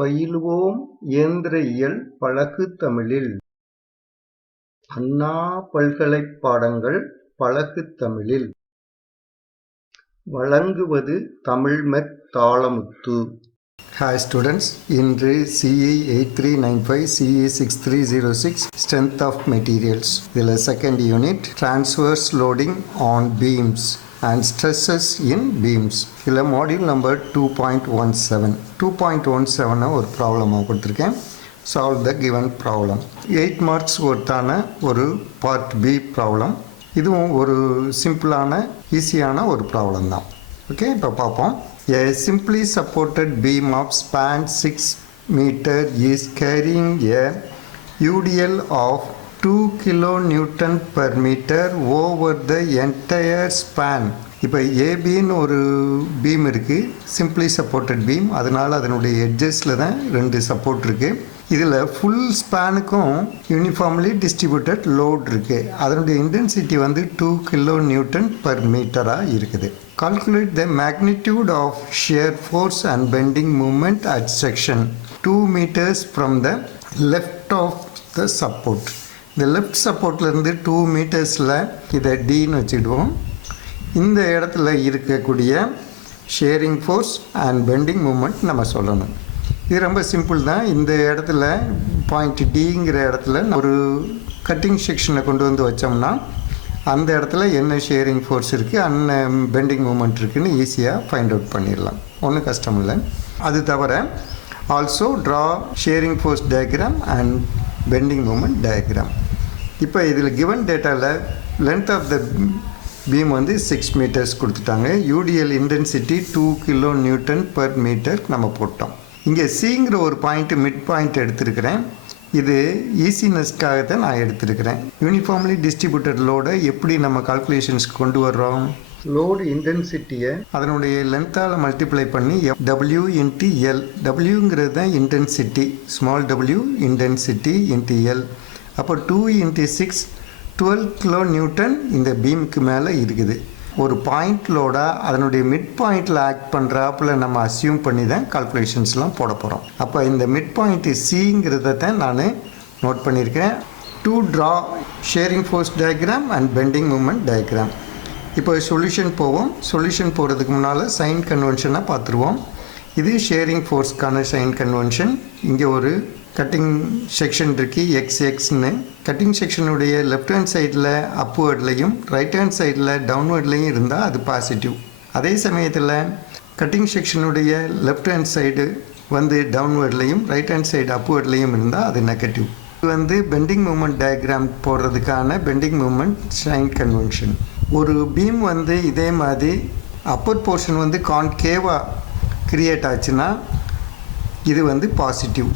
பயிலுவோம் இயந்திர இயல் பழகு தமிழில்! அண்ணா பல்கலைப் பாடங்கள் பழகு தமிழில்! வழங்குவது தமிழ்மெத் தாளமுத்து. Hi students, இன்று CE 8395 CE 6306 Strength of Materials. இதில் second unit Transverse Loading on Beams and Stresses in Beams. இதில் module number 2.17. 2.17 ஒரு ப்ராப்ளமாக கொடுத்துருக்கேன். Solve the given problem. 8 marks ஒருத்தான ஒரு part B ப்ராப்ளம். இதுவும் ஒரு சிம்பிளான ஈஸியான ஒரு ப்ராப்ளம் தான். ஓகே, இப்போ பார்ப்போம். A simply supported beam of span 6 meter is carrying a UDL of 2 kN per meter over the entire span. இப்போ ஏபின்னு ஒரு பீம் இருக்குது, சிம்பிளி சப்போர்ட்டட் பீம். அதனால் அதனுடைய எட்ஜஸில் தான் 2 சப்போர்ட் இருக்குது. இதில் ஃபுல் ஸ்பேனுக்கும் யூனிஃபார்ம்லி டிஸ்ட்ரிபியூட்டட் லோட் இருக்குது. அதனுடைய இன்டென்சிட்டி வந்து 2 kN per மீட்டராக இருக்குது. Calculate the magnitude of shear force and bending moment at section 2 meters from the left of the support. இந்த லெஃப்ட் சப்போர்ட்லேருந்து 2 மீட்டர்ஸில் இதை டின்னு வச்சுக்கிடுவோம். இந்த இடத்துல இருக்கக்கூடிய shearing force and bending moment நம்ம சொல்லணும். இது ரொம்ப சிம்பிள் தான். இந்த இடத்துல பாயிண்ட் டிங்கிற இடத்துல ஒரு கட்டிங் செக்ஷனை கொண்டு வந்து வச்சோம்னா அந்த இடத்துல என்ன ஷேரிங் ஃபோர்ஸ் இருக்குது, என்ன பெண்டிங் மூமெண்ட் இருக்குதுன்னு ஈஸியாக ஃபைண்ட் அவுட் பண்ணிடலாம். ஒன்றும் கஷ்டம் இல்லை. அது தவிர also draw shearing force diagram and bending moment diagram. இப்போ இதில் கிவன் டேட்டாவில் லென்த் ஆஃப் த பீம் வந்து 6 மீட்டர்ஸ் கொடுத்துட்டாங்க. UDL intensity 2 kN per metre நம்ம போட்டோம். இங்கே சிங்கிற ஒரு பாயிண்ட்டு மிட் பாயிண்ட் எடுத்திருக்கிறேன். இது ஈஸினஸ்க்காக தான் நான் எடுத்திருக்கிறேன். யூனிஃபார்ம்லி டிஸ்ட்ரிபியூட்டட் லோடை எப்படி நம்ம கால்குலேஷன்ஸ்க்கு கொண்டு வர்றோம்? லோடு இன்டென்சிட்டியை அதனுடைய லென்த்தால் மல்டிப்ளை பண்ணி W இன்ட்டு எல். டபிள்யூங்கிறது தான் intensity, small W intensity into L. அப்போ 2 × 6 12 kN இந்த பீமுக்கு மேலே இருக்குது. ஒரு பாயிண்ட் லோடாக அதனுடைய மிட் பாயிண்டில் ஆக்ட் பண்ணுறாப்புல நம்ம அசியூம் பண்ணி தான் கால்குலேஷன்ஸ்லாம் போட போகிறோம். அப்போ இந்த மிட் பாயிண்ட்டு சிங்கிறத தான் நான் நோட் பண்ணியிருக்கேன். To draw shearing force diagram and bending moment diagram. இப்போ சொல்யூஷன் போவோம். சொல்யூஷன் போகிறதுக்கு முன்னால் சைன் கன்வென்ஷனை பார்த்துருவோம். இது ஷேரிங் ஃபோர்ஸ்க்கான சைன் கன்வென்ஷன். இங்கே ஒரு கட்டிங் செக்ஷன் இருக்குது எக்ஸ்ன்னு. கட்டிங் செக்ஷனுடைய லெஃப்ட் ஹேண்ட் சைடில் அப்வேர்ட்லையும் ரைட் ஹேண்ட் சைடில் டவுன்வேர்ட்லையும் இருந்தால் அது பாசிட்டிவ். அதே சமயத்தில் கட்டிங் செக்ஷனுடைய லெஃப்ட் ஹேண்ட் சைடு வந்து டவுன்வேர்ட்லையும் ரைட் ஹேண்ட் சைடு அப்வேர்ட்லையும் இருந்தால் அது நெகட்டிவ். இது வந்து பெண்டிங் மூமெண்ட் டயக்ராம் போடுறதுக்கான பெண்டிங் மூமெண்ட் சைன் கன்வென்ஷன். ஒரு பீம் வந்து இதே மாதிரி அப்பர் போர்ஷன் வந்து கான்கேவாக கிரியேட் ஆச்சுன்னா இது வந்து பாசிட்டிவ்.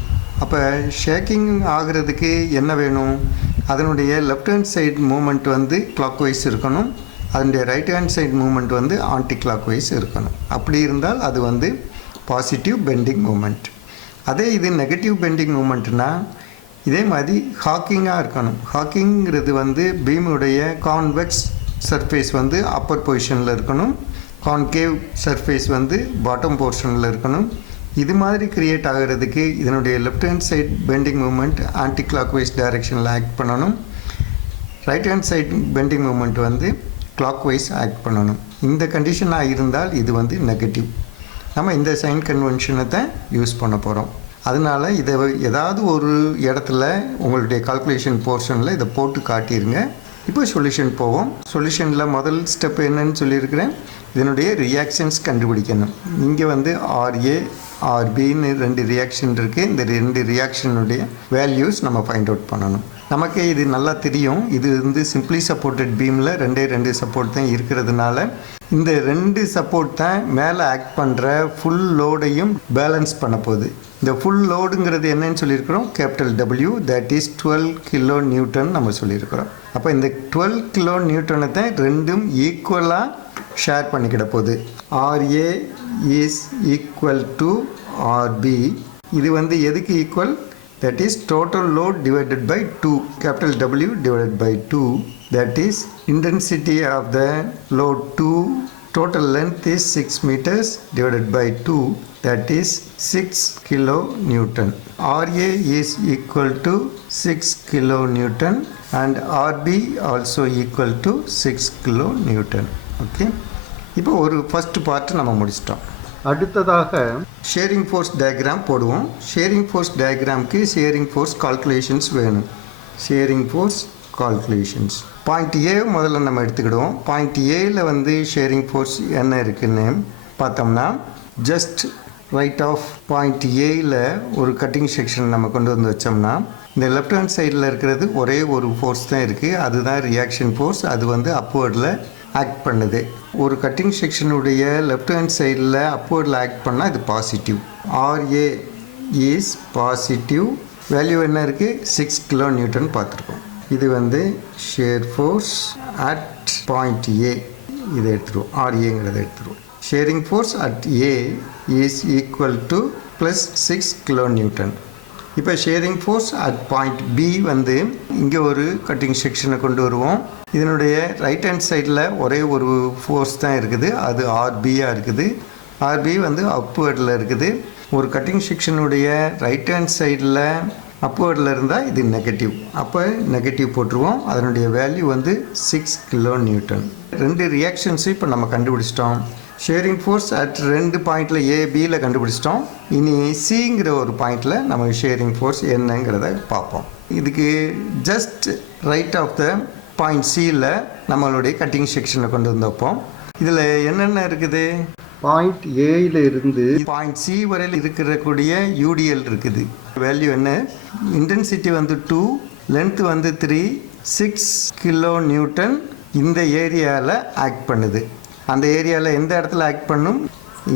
அப்போ ஷேக்கிங் ஆகிறதுக்கு என்ன வேணும்? அதனுடைய லெஃப்ட் ஹேண்ட் சைடு மூமெண்ட் வந்து கிளாக் வைஸ் இருக்கணும், அதனுடைய ரைட் ஹேண்ட் சைடு மூமெண்ட் வந்து ஆன்டி கிளாக் வைஸ் இருக்கணும். அப்படி இருந்தால் அது வந்து பாசிட்டிவ் பெண்டிங் மூமெண்ட். அதே இது நெகட்டிவ் பெண்டிங் மூமெண்ட்னால் இதே மாதிரி ஹாக்கிங்காக இருக்கணும். ஹாக்கிங்கிறது வந்து பீமுடைய கான்வெக்ஸ் சர்ஃபேஸ் வந்து அப்பர் பொசிஷனில் இருக்கணும், கான்கேவ் சர்ஃபேஸ் வந்து பாட்டம் போர்ஷனில் இருக்கணும். இது மாதிரி கிரியேட் ஆகிறதுக்கு இதனுடைய left hand side bending moment anticlockwise டைரெக்ஷனில் ஆக்ட் பண்ணணும், right hand side bending moment வந்து கிளாக் வைஸ் ஆக்ட் பண்ணணும். இந்த கண்டிஷனாக இருந்தால் இது வந்து நெகட்டிவ். நம்ம இந்த சைன் கன்வென்ஷனை தான் யூஸ் பண்ண போகிறோம். அதனால் இதை ஏதாவது ஒரு இடத்துல உங்களுடைய கால்குலேஷன் போர்ஷனில் இதை போட்டு காட்டிடுங்க. இப்போ சொல்யூஷன் போவோம். சொல்யூஷனில் முதல் ஸ்டெப் என்னன்னு சொல்லியிருக்கிறேன், இதனுடைய ரியாக்ஷன்ஸ் கண்டுபிடிக்கணும். இங்கே வந்து RA RBன்னு 2 ரியாக்ஷன் இருக்குது. இந்த 2 ரியாக்ஷனுடைய வேல்யூஸ் நம்ம ஃபைண்ட் அவுட் பண்ணணும். நமக்கு இது நல்லா தெரியும். இது வந்து சிம்பிளி சப்போர்ட்டட் பீமில் 2 சப்போர்ட் தான் இருக்கிறதுனால இந்த 2 சப்போர்ட் தான் மேலே ஆக்ட் பண்ணுற ஃபுல் லோடையும் பேலன்ஸ் பண்ண போகுது. இந்த ஃபுல் லோடுங்கிறது என்னன்னு சொல்லியிருக்கிறோம், capital W, that is 12 kN நம்ம சொல்லியிருக்கிறோம். அப்போ இந்த 12 kN தான் ரெண்டும் ஈக்குவலாக ஷேர் பண்ணிக்கிட போகுது. RA is equal to RB. இது வந்து எதுக்கு equal? That is total load divided by 2, capital W divided by 2. That is intensity of the load 2 Total length is 6 meters divided by 2, that is 6 kilonewton. RA is equal to 6 kilonewton and RB also equal to 6 kilonewton. Okay. இப்போ ஒரு first part நம்ம முடிச்சிட்டோம். அடுத்ததாக shearing force diagram போடுவோம். Shearing force டயக்ராம்க்கு shearing force calculations வேணும். Shearing force calculations point A முதல்ல நம்ம எடுத்துக்கிடுவோம். பாயிண்ட் ஏயில் வந்து ஷேரிங் ஃபோர்ஸ் என்ன இருக்குன்னு பார்த்தோம்னா, ஜஸ்ட் ரைட் ஆஃப் பாயிண்ட் ஏயில் ஒரு கட்டிங் செக்ஷன் நம்ம கொண்டு வந்து வச்சோம்னா, இந்த லெஃப்ட் ஹேண்ட் சைடில் இருக்கிறது ஒரே ஒரு ஃபோர்ஸ் தான் இருக்குது, அதுதான் ரியாக்ஷன் ஃபோர்ஸ். அது வந்து அப்வர்டில் ஆக்ட் பண்ணுது. ஒரு கட்டிங் செக்ஷனுடைய லெஃப்ட் ஹேண்ட் சைடில் அப்வர்டில் ஆக்ட் பண்ணால் இது positive. RA is positive. Value என்ன இருக்குது? 6 kilonewton பார்த்துருக்கோம். இது வந்து shear force at point A. இதை எடுத்துருவோம், RAங்கிறத எடுத்துருவோம். Shearing force at A is equal to plus 6 kilonewton. இப்போ shearing force at point B வந்து இங்கே ஒரு கட்டிங் செக்ஷனை கொண்டு வருவோம். இதனுடைய ரைட் ஹேண்ட் சைடில் ஒரே ஒரு ஃபோர்ஸ் தான் இருக்குது, அது RBயாக இருக்குது. RB வந்து அப்வர்டில் இருக்குது. ஒரு கட்டிங் செக்ஷனுடைய ரைட் ஹேண்ட் சைடில் அப்வர்டில் இருந்தால் இது நெகட்டிவ். அப்போ நெகட்டிவ் போட்டுருவோம். அதனுடைய வேல்யூ வந்து 6 kilonewton. ரெண்டு ரியாக்ஷன்ஸும் இப்போ நம்ம கண்டுபிடிச்சிட்டோம். ஷேரிங் ஃபோர்ஸ் அட் ரெண்டு பாயிண்டில் ஏபியில் கண்டுபிடிச்சிட்டோம். இனி சிங்கிற ஒரு பாயிண்டில் நம்ம ஷேரிங் ஃபோர்ஸ் என்னங்கிறத பார்ப்போம். இதுக்கு just right of the point சியில் நம்மளுடைய கட்டிங் செக்ஷனை கொண்டு வந்து வைப்போம். இதில் என்னென்ன இருக்குது? பாயிண்ட் ஏயில் இருந்து பாயிண்ட் சி வரையில் இருக்கக்கூடிய யூடிஎல் இருக்குது. வேல்யூ என்ன? இன்டென்சிட்டி வந்து 2, லென்த் வந்து 3, 6 kilonewton இந்த ஏரியாவில் ஆக்ட் பண்ணுது. அந்த ஏரியாவில் எந்த இடத்துல ஆக்ட் பண்ணும்?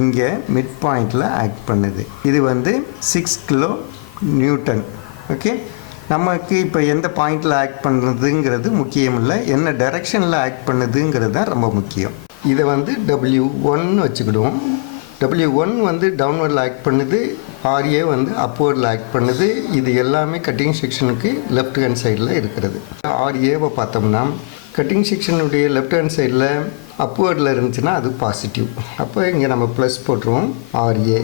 இங்கே மிட் பாயிண்டில் ஆக்ட் பண்ணுது. இது வந்து 6 kilonewton. ஓகே, நமக்கு இப்போ எந்த பாயிண்டில் ஆக்ட் பண்ணுறதுங்கிறது முக்கியம் இல்லை, என்ன டைரெக்ஷனில் ஆக்ட் பண்ணுதுங்கிறது தான் ரொம்ப முக்கியம். இதை வந்து W1 வச்சுக்கிடுவோம். W1 வந்து டவுன்வர்டில் ஆக்ட் பண்ணுது, RA வந்து அப்வர்டில் ஆக்ட் பண்ணுது. இது எல்லாமே கட்டிங் செக்ஷனுக்கு லெஃப்ட் ஹேண்ட் சைடில் இருக்கிறது. RAவை பார்த்தோம்னா கட்டிங் செக்ஷனுடைய லெஃப்ட் ஹேண்ட் சைடில் அப்வர்டில் இருந்துச்சுன்னா அது பாசிட்டிவ். அப்போ இங்கே நம்ம ப்ளஸ் போட்டுருவோம் RA.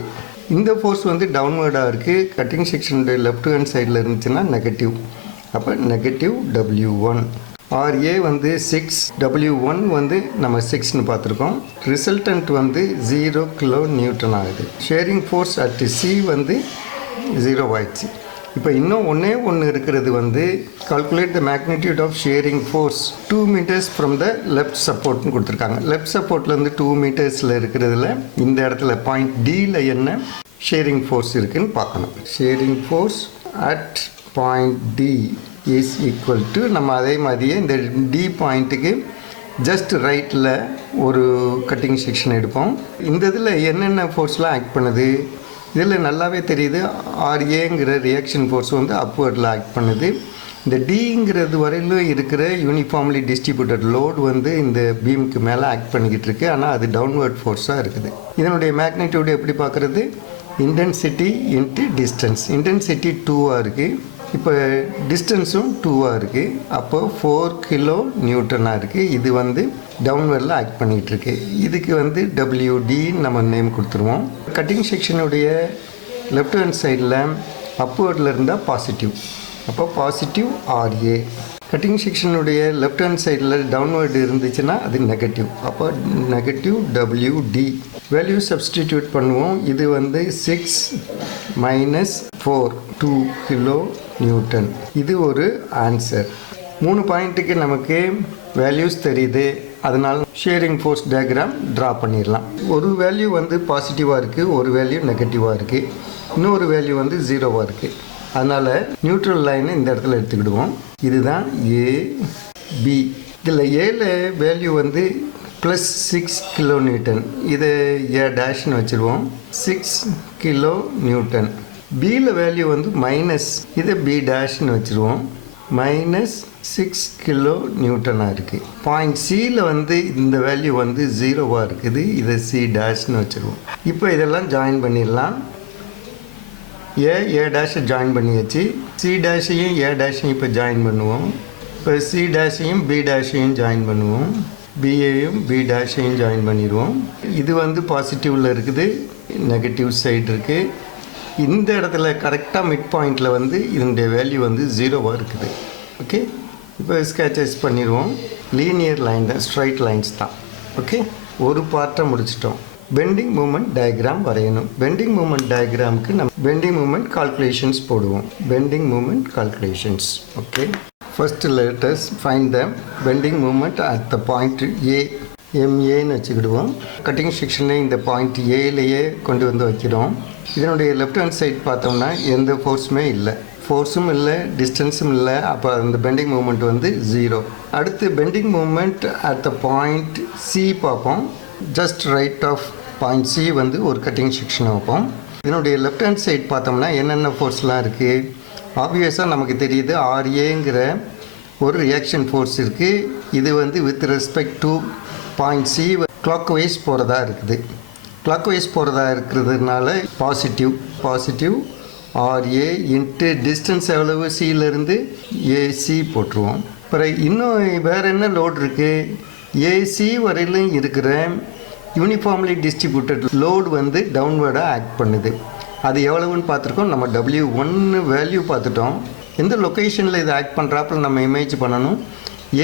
இந்த ஃபோர்ஸ் வந்து டவுன்வர்டாக இருக்குது, கட்டிங் செக்ஷனுடைய லெஃப்ட் ஹேண்ட் சைடில் இருந்துச்சுன்னா நெகட்டிவ். அப்போ நெகட்டிவ் W1. RA வந்து 6, W1 வந்து நம்ம 6ன்னு பார்த்துருக்கோம். ரிசல்டன்ட் வந்து 0 kilonewton ஆகுது. ஷேரிங் ஃபோர்ஸ் அட் C வந்து 0 ஆயிடுச்சு. இப்போ இன்னும் ஒன்று இருக்கிறது வந்து calculate the magnitude of shearing force 2 meters from the left சப்போர்ட்னு கொடுத்துருக்காங்க. லெஃப்ட் சப்போர்ட்லேருந்து 2 metersல இருக்கிறதுல இந்த இடத்துல பாயிண்ட் டியில் என்ன ஷேரிங் ஃபோர்ஸ் இருக்குதுன்னு பார்க்கணும். Shearing force at point D is equal to, நம்ம அதே மாதிரியே இந்த டி பாயிண்ட்டுக்கு ஜஸ்ட் ரைட்டில் ஒரு கட்டிங் செக்ஷன் எடுப்போம். இந்த இதில் என்னென்ன ஃபோர்ஸ்லாம் ஆக்ட் பண்ணுது? இதில் நல்லாவே தெரியுது, RAங்கிற ரியாக்ஷன் ஃபோர்ஸ் வந்து அப்வர்டில் ஆக்ட் பண்ணுது. இந்த டிங்கிறது வரையிலும் இருக்கிற யூனிஃபார்ம்லி டிஸ்ட்ரிபியூட்டட் லோடு வந்து இந்த பீமுக்கு மேலே ஆக்ட் பண்ணிக்கிட்டு இருக்கு, ஆனால் அது டவுன்வர்ட் ஃபோர்ஸாக இருக்குது. இதனுடைய மேக்னிடியூட் எப்படி பார்க்குறது? Intensity into distance. இன்டென்சிட்டி 2ஆக இருக்குது, இப்போ டிஸ்டன்ஸும் 2ஆக இருக்குது. அப்போ 4 kilonewton இருக்குது. இது வந்து டவுன்வர்டில் ஆக்ட் பண்ணிகிட்ருக்கு. இதுக்கு வந்து WD நம்ம நேம் கொடுத்துருவோம். கட்டிங் செக்ஷனுடைய லெஃப்ட் ஹேண்ட் சைடில் அப்வர்டில் இருந்தால் பாசிட்டிவ், அப்போ பாசிட்டிவ் RA. கட்டிங் செக்ஷனுடைய லெஃப்ட் ஹேண்ட் சைடில் டவுன்வர்டு இருந்துச்சுன்னா அது நெகட்டிவ், அப்போ நெகட்டிவ் WD. வேல்யூ சப்ஸ்டிடியூட் பண்ணுவோம். இது வந்து 6 minus 4 2 kilonewton. இது ஒரு ஆன்சர். 3 பாயிண்ட்டுக்கு நமக்கு வேல்யூஸ் தெரியுது, அதனால் ஷேரிங் ஃபோர்ஸ் டயக்ராம் ட்ரா பண்ணிடலாம். ஒரு வேல்யூ வந்து பாசிட்டிவாக இருக்குது, ஒரு வேல்யூ நெகட்டிவாக இருக்குது, இன்னொரு வேல்யூ வந்து 0வாக இருக்குது. அதனால் நியூட்ரல் லைனை இந்த இடத்துல எடுத்துக்கிடுவோம். இதுதான் AB. இதில் ஏல வேல்யூ வந்து ப்ளஸ் 6 kilonewton. இதை A' வச்சுருவோம், 6 kilonewton. பியில் வேல்யூ வந்து மைனஸ், இதை B' வச்சுருவோம், மைனஸ் 6 kilonewton இருக்குது. பாயிண்ட் சியில் வந்து இந்த வேல்யூ வந்து 0வாக இருக்குது, இதை C' வச்சுருவோம். இப்போ இதெல்லாம் ஜாயின் பண்ணிடலாம். A' ஜாயின் பண்ணியாச்சு, C'-ஐயும் A'-ஐயும் இப்போ ஜாயின் பண்ணுவோம். இப்போ C'-ஐயும் B'-ஐயும் ஜாயின் பண்ணுவோம். பிஏயும் பி டேஷையும் ஜாயின் பண்ணிடுவோம். இது வந்து பாசிட்டிவில் இருக்குது, நெகட்டிவ் சைடு இருக்குது. இந்த இடத்துல கரெக்டாக மிட் பாயிண்டில் வந்து இதனுடைய வேல்யூ வந்து 0வாக இருக்குது. ஓகே, இப்போ ஸ்கெச்சஸ் பண்ணிடுவோம். லீனியர் லைன் தான், ஸ்ட்ரைட் லைன்ஸ் தான். ஓகே, ஒரு பார்ட்டை முடிச்சிட்டோம். பெண்டிங் மூமெண்ட் டயக்ராம் வரையணும். பெண்டிங் மூமெண்ட் டயக்ராமுக்கு நம்ம பெண்டிங் மூமெண்ட் கால்குலேஷன்ஸ் போடுவோம். Bending moment calculations. Okay, first let us find the bending moment at the point A. MAன்னு வச்சுக்கிடுவோம். கட்டிங் செக்ஷனை இந்த பாயிண்ட் ஏலேயே கொண்டு வந்து வைக்கிறோம். இதனுடைய லெஃப்ட் ஹேண்ட் சைட் பார்த்தோம்னா எந்த ஃபோர்ஸுமே இல்லை, ஃபோர்ஸும் இல்லை, டிஸ்டன்ஸும் இல்லை. அப்போ அந்த பெண்டிங் மூமெண்ட் வந்து 0. அடுத்து bending moment at the point C பார்ப்போம். Just right of point C வந்து ஒரு கட்டிங் செக்ஷனை வைப்போம். இதனுடைய லெஃப்ட் ஹேண்ட் சைட் பார்த்தோம்னா என்னென்ன ஃபோர்ஸ்லாம் இருக்குது? ஆப்வியஸாக நமக்கு தெரியுது ஆர்ஏங்கிற ஒரு ரியாக்ஷன் ஃபோர்ஸ் இருக்குது. இது வந்து with respect to point C clockwise போகிறதா இருக்குது. கிளாக் வைஸ் போகிறதா இருக்கிறதுனால பாசிட்டிவ் ஆர்ஏ இன்ட்டு டிஸ்டன்ஸ் எவ்வளவு சியிலேருந்து ஏசி போட்டுருவோம். அப்புறம் இன்னும் வேறு என்ன லோடு இருக்குது? ஏசி வரையிலும் இருக்கிற யூனிஃபார்ம்லி டிஸ்ட்ரிபியூட்டட் லோடு வந்து டவுன்வேர்டாக ஆக்ட் பண்ணுது. அது எவ்வளவுன்னு பார்த்துருக்கோம். நம்ம W1 வேல்யூ பார்த்துட்டோம். எந்த லொக்கேஷனில் இது ஆக்ட் பண்ணுறாப்புல நம்ம இமேஜ் பண்ணணும்?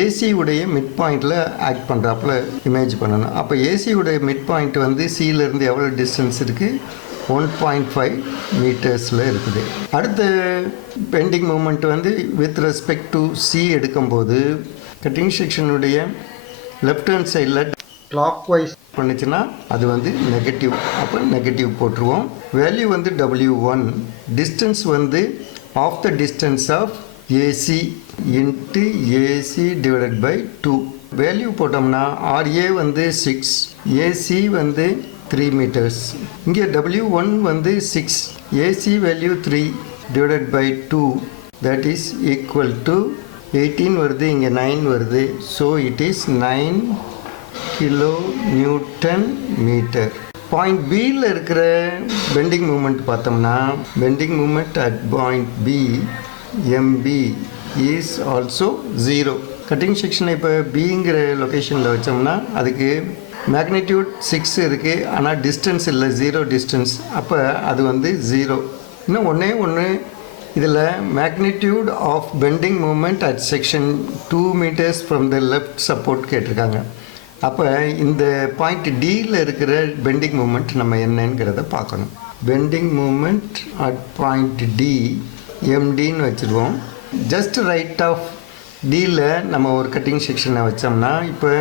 ஏசி உடைய மிட் பாயிண்டில் ஆக்ட் பண்ணுறாப்புல இமேஜ் பண்ணணும். அப்போ ஏசி உடைய மிட் பாயிண்ட் வந்து சியிலேருந்து எவ்வளோ டிஸ்டன்ஸ் இருக்குது? 1.5 மீட்டர்ஸில் இருக்குது. அடுத்த பெண்டிங் மூமெண்ட் வந்து வித் ரெஸ்பெக்ட் டு சி எடுக்கும்போது கட்டிங் செக்ஷனுடைய லெஃப்ட் ஹேண்ட் சைடில் கிளாக் வைஸ் பண்ணுச்சுன்னா அது வந்து நெகட்டிவ். அப்போ நெகட்டிவ் போட்டுருவோம். வேல்யூ வந்து W1, டிஸ்டன்ஸ் வந்து of the distance of AC into AC divided by 2. Value போட்டோம்னா ஆர்ஏ வந்து 6, ஏசி வந்து 3 மீட்டர்ஸ். இங்கே W1 வந்து 6, AC value 3 divided by 2, that is equal to 18 வருது, இங்கே 9 வருது. So it is 9 kilo Newton metre. Point பியில் இருக்கிற பெண்டிங் மூமெண்ட் பார்த்தோம்னா bending moment at point B MB is also 0. Cutting செக்ஷனை இப்போ பிங்கிற லொக்கேஷனில் வச்சோம்னா அதுக்கு மேக்னிடியூட் 6 இருக்குது, ஆனால் டிஸ்டன்ஸ் இல்லை, 0 டிஸ்டன்ஸ். அப்போ அது வந்து 0. இன்னும் ஒன்று இதில் magnitude of bending moment at section 2 metres from the left support கேட்டிருக்காங்க. அப்போ இந்த பாயிண்ட் டியில் இருக்கிற பெண்டிங் மூமெண்ட் நம்ம என்னங்கிறத பார்க்கணும். Bending moment at point D எம்டின்னு வச்சுருவோம். ஜஸ்ட் ரைட் ஆஃப் டியில் நம்ம ஒரு கட்டிங் செக்ஷனை வச்சோம்னா இப்போ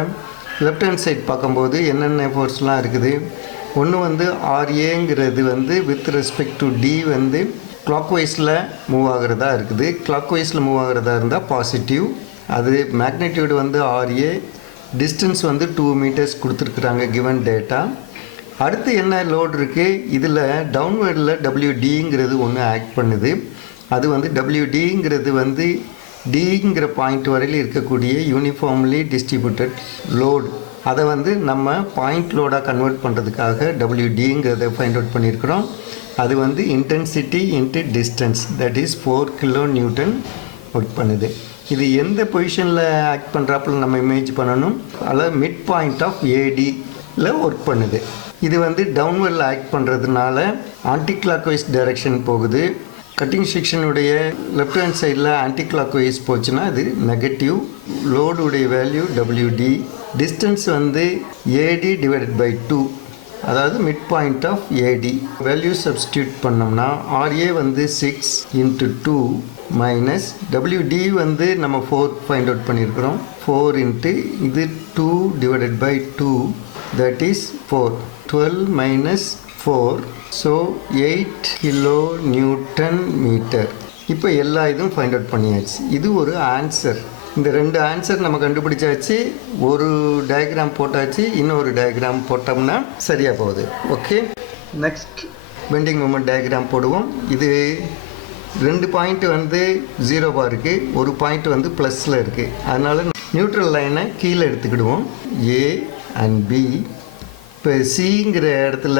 லெஃப்ட் ஹேண்ட் சைட் பார்க்கும்போது என்னென்ன ஃபோர்ஸ்லாம் இருக்குது? ஒன்று வந்து ஆர்ஏங்கிறது வந்து வித் ரெஸ்பெக்ட் டு டி வந்து கிளாக் வைஸில் மூவ் ஆகிறதா இருக்குது. கிளாக் வைஸில் மூவ் ஆகிறதா இருந்தால் பாசிட்டிவ். அது மேக்னிடியூடு வந்து ஆர்ஏ, டிஸ்டன்ஸ் வந்து 2 மீட்டர்ஸ் கொடுத்துருக்குறாங்க கிவன் டேட்டா. அடுத்து என்ன லோடு இருக்குது? இதில் டவுன்வேர்டில் WDங்கிறது ஒன்று ஆக்ட் பண்ணுது. அது வந்து WDங்கிறது வந்து டிங்கிற பாயிண்ட் வரையில் இருக்கக்கூடிய யூனிஃபார்ம்லி டிஸ்ட்ரிபியூட்டட் லோடு. அதை வந்து நம்ம பாயிண்ட் லோடாக கன்வெர்ட் பண்ணுறதுக்காக WDங்கிறத ஃபைண்ட் அவுட் பண்ணியிருக்கிறோம். அது வந்து intensity into distance, that is 4 kilo Newton work பண்ணுது. இது எந்த பொசிஷனில் ஆக்ட் பண்ணுறாப்புல நம்ம இமேஜ் பண்ணணும்? அதில் மிட் பாயிண்ட் ஆஃப் ஏடியில் ஒர்க் பண்ணுது. இது வந்து டவுன்வர்டில் ஆக்ட் பண்ணுறதுனால ஆன்டி கிளாக் வைஸ் டைரக்ஷன் போகுது. கட்டிங் செக்ஷனுடைய லெஃப்ட் ஹேண்ட் சைடில் ஆன்டி கிளாக் வைஸ் போச்சுன்னா அது நெகட்டிவ். லோடுடைய வேல்யூ WD, டிஸ்டன்ஸ் வந்து AD டிவைடட் பை 2, அதாவது mid point of AD. Value substitute பண்ணோம்னா RA வந்து 6 இன்ட்டு 2 மைனஸ் WD வந்து நம்ம 4 ஃபைண்ட் அவுட் பண்ணியிருக்கிறோம். 4 இன்ட்டு இது 2 divided by 2, that is 4. 12 minus 4, so 8 kilo Newton metre. இப்போ எல்லா இதுவும் ஃபைண்ட் அவுட் பண்ணியாச்சு. இது ஒரு ஆன்சர். இந்த 2 ஆன்சர் நம்ம கண்டுபிடிச்சாச்சு. ஒரு டயக்ராம் போட்டாச்சு, இன்னொரு டயக்ராம் போட்டோம்னா சரியாக போகுது. Okay, next bending moment diagram போடுவோம். இது 2 பாயிண்ட் வந்து 0வாக இருக்குது, ஒரு பாயிண்ட் வந்து ப்ளஸில் இருக்குது. அதனால் நியூட்ரல் லைனை கீழே எடுத்துக்கிடுவோம். A and B. இப்போ சிங்கிற இடத்துல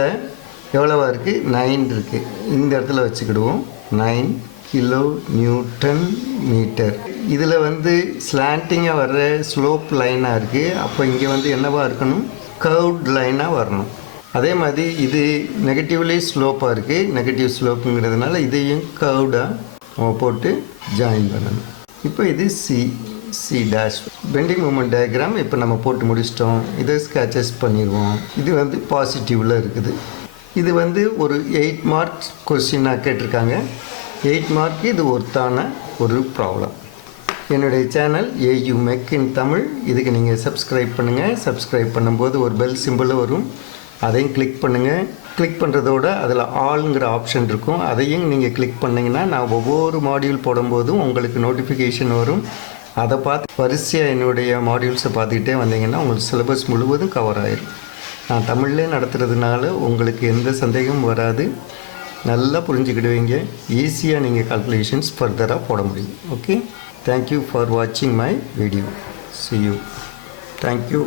எவ்வளோவா இருக்குது? 9 இருக்குது. இந்த இடத்துல வச்சுக்கிடுவோம். 9 கிலோ நியூட்டன் மீட்டர். இதில் வந்து ஸ்லாண்டிங்காக வர்ற ஸ்லோப் லைனாக இருக்குது. அப்போ இங்கே வந்து என்னவா இருக்கணும், கர்வ்ட் லைனாக வரணும். அதே மாதிரி இது நெகட்டிவ்லி ஸ்லோப்பாக இருக்குது, நெகட்டிவ் ஸ்லோப்புங்கிறதுனால இதையும் கர்வ்டாக போட்டு ஜாயின் பண்ணணும். இப்போ இது C dash bending moment diagram இப்போ நம்ம போட்டு முடிச்சிட்டோம். இதை ஸ்கெச்சஸ் பண்ணிடுவோம். இது வந்து பாசிட்டிவில் இருக்குது. இது வந்து ஒரு 8 மார்க் கொஸ்டினாக கேட்டிருக்காங்க. 8 மார்க் இது ஒருத்தான ஒரு ப்ராப்ளம். என்னுடைய channel AU Mech in Tamil. இதுக்கு நீங்கள் சப்ஸ்கிரைப் பண்ணுங்கள். சப்ஸ்கிரைப் பண்ணும்போது ஒரு பெல் சிம்பிள் வரும், அதையும் கிளிக் பண்ணுங்கள். கிளிக் பண்ணுறதோட அதில் ஆல்ங்கிற ஆப்ஷன் இருக்கும், அதையும் நீங்கள் கிளிக் பண்ணிங்கன்னா நான் ஒவ்வொரு மாடியூல் போடும்போதும் உங்களுக்கு நோட்டிஃபிகேஷன் வரும். அதை பார்த்து வரிசையாக என்னுடைய மாடியூல்ஸை பார்த்துக்கிட்டே வந்தீங்கன்னா உங்களுக்கு சிலபஸ் முழுவதும் கவர் ஆகிடும். நான் தமிழ்லேயே நடத்துகிறதுனால உங்களுக்கு எந்த சந்தேகமும் வராது, நல்லா புரிஞ்சுக்கிடுவீங்க. ஈஸியாக நீங்கள் கால்குலேஷன்ஸ் ஃபர்தராக போட முடியும். ஓகே, தேங்க்யூ ஃபார் வாட்சிங் my video. See you. Thank you.